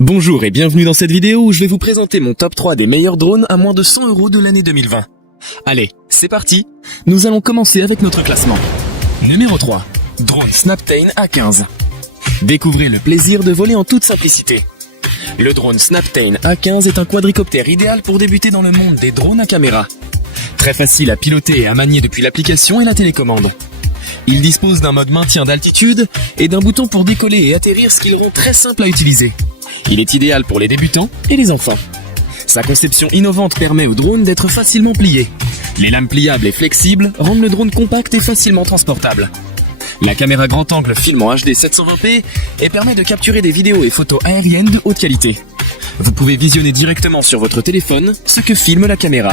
Bonjour et bienvenue dans cette vidéo où je vais vous présenter mon top 3 des meilleurs drones à moins de 100 € de l'année 2020. Allez, c'est parti. Nous allons commencer avec notre classement. Numéro 3. Drone Snaptain A15. Découvrez le plaisir de voler en toute simplicité. Le drone Snaptain A15 est un quadricoptère idéal pour débuter dans le monde des drones à caméra. Très facile à piloter et à manier depuis l'application et la télécommande. Il dispose d'un mode maintien d'altitude et d'un bouton pour décoller et atterrir, ce qui le rend très simple à utiliser. Il est idéal pour les débutants et les enfants. Sa conception innovante permet au drone d'être facilement plié. Les lames pliables et flexibles rendent le drone compact et facilement transportable. La caméra grand angle filme en HD 720p et permet de capturer des vidéos et photos aériennes de haute qualité. Vous pouvez visionner directement sur votre téléphone ce que filme la caméra.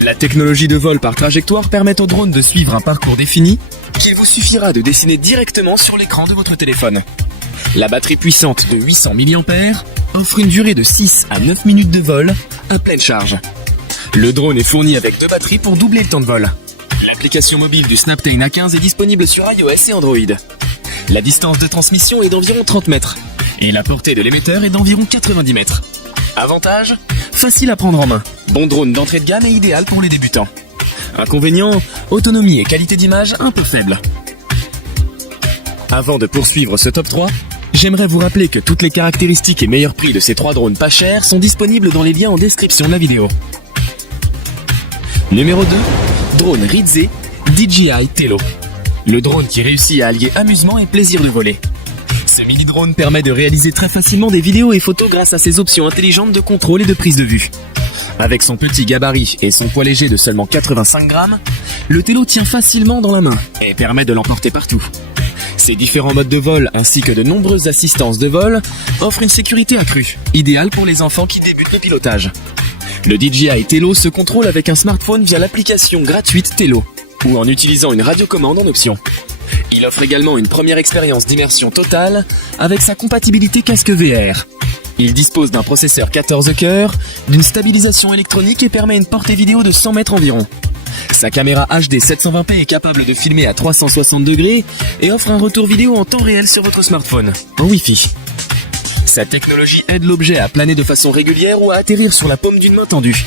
La technologie de vol par trajectoire permet au drone de suivre un parcours défini qu'il vous suffira de dessiner directement sur l'écran de votre téléphone. La batterie puissante de 800 mAh offre une durée de 6 à 9 minutes de vol à pleine charge. Le drone est fourni avec 2 batteries pour doubler le temps de vol. L'application mobile du Snaptain A15 est disponible sur iOS et Android. La distance de transmission est d'environ 30 mètres et la portée de l'émetteur est d'environ 90 mètres. Avantage, facile à prendre en main. Bon drone d'entrée de gamme et idéal pour les débutants. Inconvénient, autonomie et qualité d'image un peu faible. Avant de poursuivre ce top 3, j'aimerais vous rappeler que toutes les caractéristiques et meilleurs prix de ces 3 drones pas chers sont disponibles dans les liens en description de la vidéo. Numéro 2. Drone Ridze DJI Tello. Le drone qui réussit à allier amusement et plaisir de voler. Ce mini-drone permet de réaliser très facilement des vidéos et photos grâce à ses options intelligentes de contrôle et de prise de vue. Avec son petit gabarit et son poids léger de seulement 85 grammes, le Tello tient facilement dans la main et permet de l'emporter partout. Ses différents modes de vol ainsi que de nombreuses assistances de vol offrent une sécurité accrue, idéale pour les enfants qui débutent le pilotage. Le DJI Tello se contrôle avec un smartphone via l'application gratuite Tello ou en utilisant une radiocommande en option. Il offre également une première expérience d'immersion totale avec sa compatibilité casque VR. Il dispose d'un processeur 14 cœurs, d'une stabilisation électronique et permet une portée vidéo de 100 mètres environ. Sa caméra HD 720p est capable de filmer à 360 degrés et offre un retour vidéo en temps réel sur votre smartphone, en Wi-Fi. Sa technologie aide l'objet à planer de façon régulière ou à atterrir sur la paume d'une main tendue.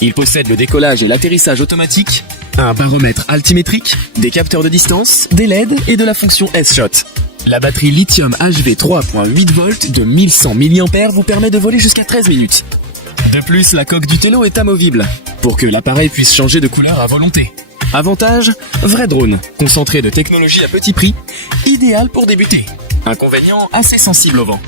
Il possède le décollage et l'atterrissage automatique, un baromètre altimétrique, des capteurs de distance, des LED et de la fonction S-Shot. La batterie lithium HV 3.8V de 1100 mAh vous permet de voler jusqu'à 13 minutes. De plus, la coque du Tello est amovible, pour que l'appareil puisse changer de couleur à volonté. Avantage, vrai drone, concentré de technologie à petit prix, idéal pour débuter. Inconvénient, assez sensible au vent.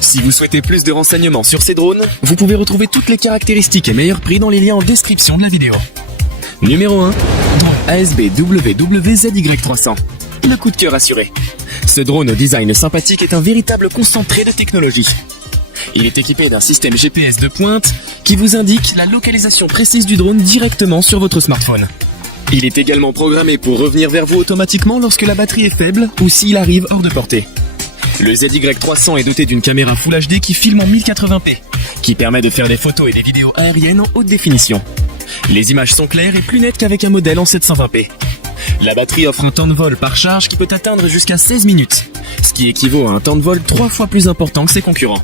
Si vous souhaitez plus de renseignements sur ces drones, vous pouvez retrouver toutes les caractéristiques et meilleurs prix dans les liens en description de la vidéo. Numéro 1. Drone ASB WWZY300. Le coup de cœur assuré. Ce drone au design sympathique est un véritable concentré de technologie. Il est équipé d'un système GPS de pointe qui vous indique la localisation précise du drone directement sur votre smartphone. Il est également programmé pour revenir vers vous automatiquement lorsque la batterie est faible ou s'il arrive hors de portée. Le ZY300 est doté d'une caméra Full HD qui filme en 1080p, qui permet de faire des photos et des vidéos aériennes en haute définition. Les images sont claires et plus nettes qu'avec un modèle en 720p. La batterie offre un temps de vol par charge qui peut atteindre jusqu'à 16 minutes, ce qui équivaut à un temps de vol 3 fois plus important que ses concurrents.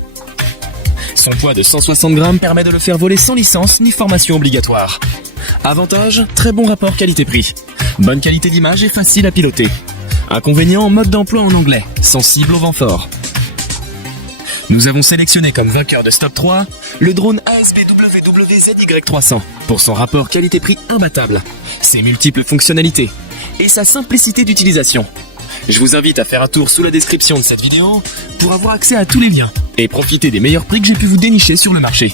Son poids de 160 grammes permet de le faire voler sans licence ni formation obligatoire. Avantage, très bon rapport qualité-prix. Bonne qualité d'image et facile à piloter. Inconvénient, mode d'emploi en anglais, sensible au vent fort. Nous avons sélectionné comme vainqueur de ce top 3 le drone ASB WWZY300 pour son rapport qualité-prix imbattable, ses multiples fonctionnalités et sa simplicité d'utilisation. Je vous invite à faire un tour sous la description de cette vidéo pour avoir accès à tous les liens et profiter des meilleurs prix que j'ai pu vous dénicher sur le marché.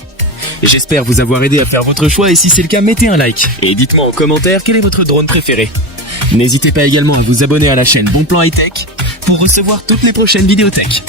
J'espère vous avoir aidé à faire votre choix et si c'est le cas, mettez un like et dites-moi en commentaire quel est votre drone préféré. N'hésitez pas également à vous abonner à la chaîne Bon Plan High Tech pour recevoir toutes les prochaines vidéos tech.